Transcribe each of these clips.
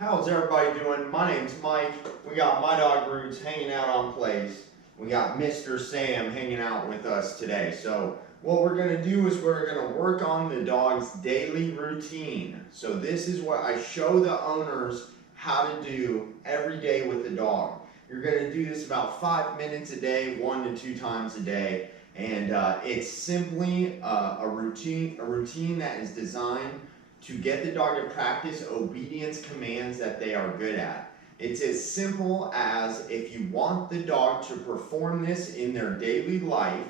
How's everybody doing? My name's Mike. We got My Dog Roots hanging out on place. We got Mr. Sam hanging out with us today. So what we're gonna do is we're gonna work on the dog's daily routine. So this is what I show the owners how to do every day with the dog. You're gonna do this about 5 minutes a day, 1 to 2 times a day. And it's simply a routine that is designed to get the dog to practice obedience commands that they are good at. It's as simple as if you want the dog to perform this in their daily life,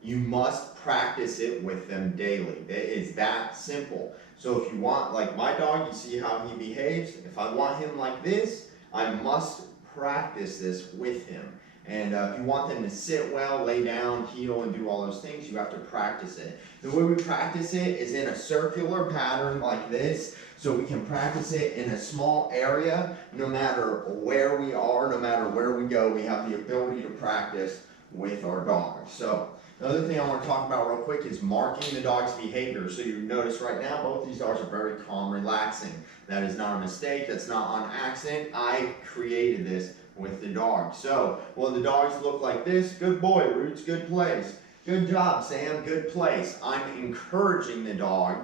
you must practice it with them daily. It is that simple. So if you want, like my dog, you see how he behaves. If I want him like this, I must practice this with him. And if you want them to sit well, lay down, heel, and do all those things, you have to practice it. The way we practice it is in a circular pattern like this, so we can practice it in a small area. No matter where we are, no matter where we go, we have the ability to practice with our dog. So the other thing I want to talk about real quick is marking the dog's behavior. So you notice right now, both these dogs are very calm, relaxing. That is not a mistake. That's not on accident. I created this with the dog. So, well, the dogs look like this. Good boy, Roots, good place. Good job, Sam, good place. I'm encouraging the dog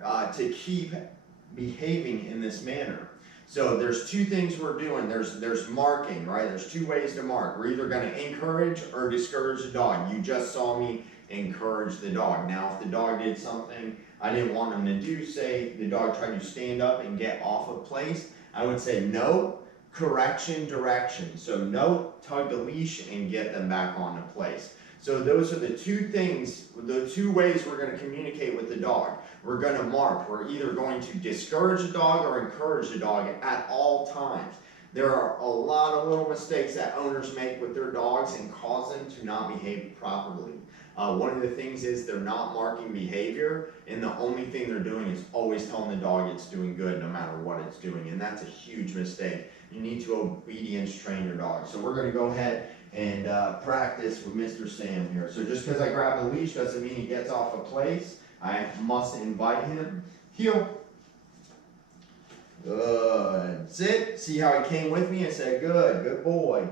to keep behaving in this manner. So there's two things we're doing. There's marking, right? There's two ways to mark. We're either going to encourage or discourage the dog. You just saw me encourage the dog. Now, if the dog did something I didn't want him to do, say the dog tried to stand up and get off of place, I would say no, correction, direction. So no, tug the leash and get them back onto place. So those are the two things, the two ways we're going to communicate with the dog. We're going to mark. We're either going to discourage the dog or encourage the dog at all times. There are a lot of little mistakes that owners make with their dogs and cause them to not behave properly. One of the things is they're not marking behavior, and the only thing they're doing is always telling the dog it's doing good no matter what it's doing, and that's a huge mistake. You need to obedience train your dog. So we're going to go ahead and practice with Mr. Sam here. So just because I grab the leash doesn't mean he gets off a place. I must invite him. Heel. Good. Sit. See how he came with me and said, good, good boy,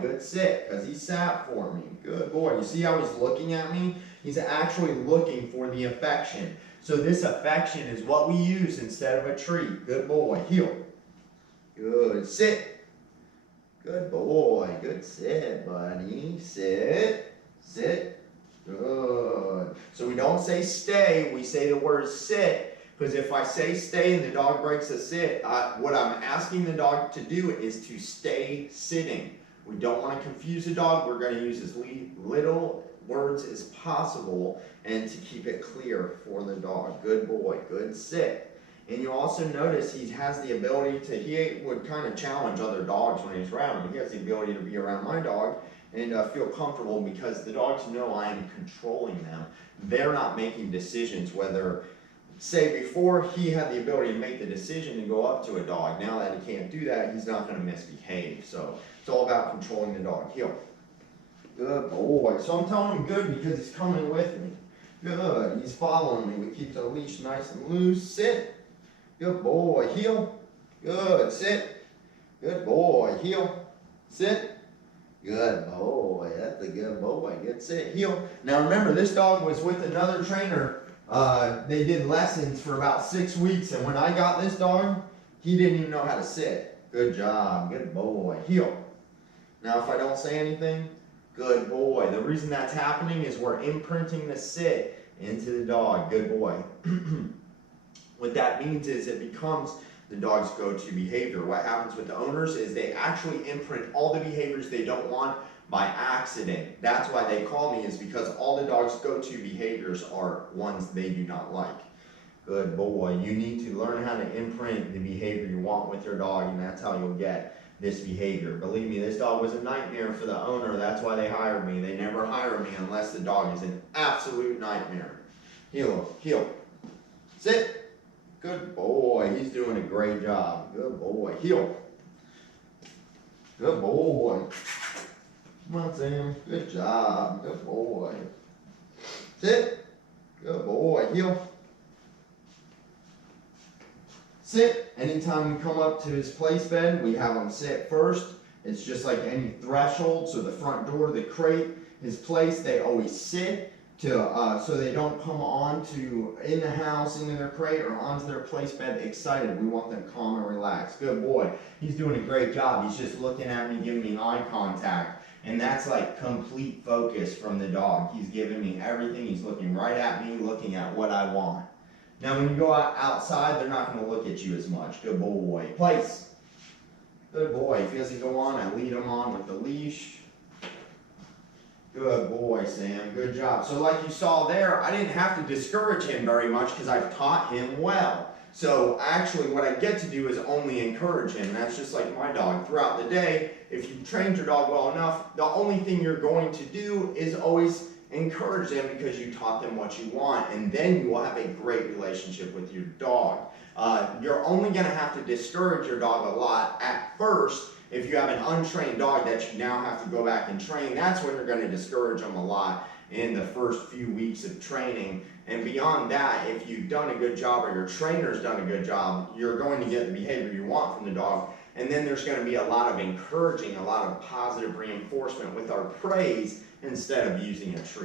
good sit, because he sat for me. Good boy. You see how he's looking at me? He's actually looking for the affection. So this affection is what we use instead of a treat. Good boy. Heel. Good. Sit. Good boy. Good sit, buddy. Sit. Sit. Good. So we don't say stay. We say the word sit. Because if I say stay and the dog breaks a sit, what I'm asking the dog to do is to stay sitting. We don't want to confuse the dog. We're going to use as little words as possible and to keep it clear for the dog. Good boy. Good sit. And you also notice he has the ability to, he would kind of challenge other dogs when he's around him. He has the ability to be around my dog and feel comfortable because the dogs know I am controlling them. They're not making decisions whether, say before he had the ability to make the decision to go up to a dog. Now that he can't do that, he's not going to misbehave. So it's all about controlling the dog. Heel. Good boy. So I'm telling him good because he's coming with me. Good. He's following me. We keep the leash nice and loose. Sit. Good boy. Heel. Good. Sit. Good boy. Heel. Sit. Good boy. That's a good boy. Good sit. Heel. Now remember, this dog was with another trainer. They did lessons for about 6 weeks, and when I got this dog, he didn't even know how to sit. Good job. Good boy. Heel. Now if I don't say anything, good boy. The reason that's happening is we're imprinting the sit into the dog. Good boy. What that means is it becomes the dog's go-to behavior. What happens with the owners is they actually imprint all the behaviors they don't want by accident. That's why they call me, is because all the dog's go-to behaviors are ones they do not like. Good boy. You need to learn how to imprint the behavior you want with your dog, and that's how you'll get this behavior. Believe me, this dog was a nightmare for the owner. That's why they hired me. They never hire me unless the dog is an absolute nightmare. Heel. Heel. Sit. Good boy. He's doing a great job. Good boy. Heel. Good boy. Come on, Sam. Good job. Good boy. Sit. Good boy. Heel. sit. Anytime we come up to his place bed, we have him sit first. It's just like any threshold, so the front door, the crate, his place, they always sit so they don't come onto in the house, into their crate, or onto their place bed excited. We want them calm and relaxed. Good boy. He's doing a great job. He's just looking at me, giving me eye contact. And that's like complete focus from the dog. He's giving me everything. He's looking right at me, looking at what I want. Now when you go outside, they're not going to look at you as much. Good boy. Place. Good boy. If he doesn't go on, I lead him on with the leash. Good boy, Sam. Good job. So like you saw there, I didn't have to discourage him very much because I've taught him well. So actually what I get to do is only encourage him. And that's just like my dog. Throughout the day, if you've trained your dog well enough, the only thing you're going to do is always encourage them because you taught them what you want. And then you will have a great relationship with your dog. You're only going to have to discourage your dog a lot at first. If you have an untrained dog that you now have to go back and train, that's when you're going to discourage them a lot in the first few weeks of training. And beyond that, if you've done a good job or your trainer's done a good job, you're going to get the behavior you want from the dog. And then there's going to be a lot of encouraging, a lot of positive reinforcement with our praise instead of using a treat.